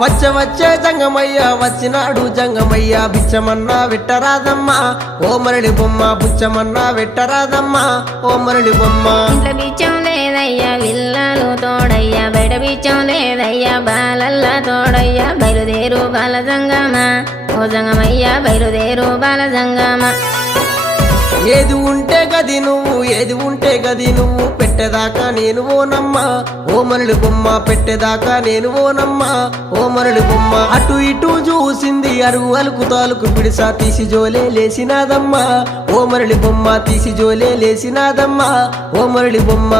వచ్చే జంగమయ్య వచ్చినాడు జంగమయ్య బిచ్చమన్నా వెట్టరాదమ్మా ఓ మరడి బొమ్మ బుచ్చమన్నా వెట్టరాదమ్మా ఓ మరడి బొమ్మ ఇంట్లో బిచ్చం లేదయ్యా విల్లాలు తోడయ్యా బయట బిచ్చం లేదయ్యా బాలల్లా తోడయ్యా బయలుదేరు బాల జంగమా ఓ జంగమయ్యా బయలుదేరు బాల జంగమా ఏది ఉంటే గది నువ్వు ఏది ఉంటే గది నువ్వు పెట్టేదాకా నేను ఓనమ్మా ఓ మరడి బొమ్మ పెట్టేదాకా నేను ఓనమ్మా ఓ మరడి బొమ్మ అటు ఇటు చూసింది అరుగు అలుకు తాలుకు పిడిసా తీసి జోలే లేసినాదమ్మా ఓ మరడి బొమ్మ తీసి జోలే లేసినాదమ్మా ఓ మరడి బొమ్మ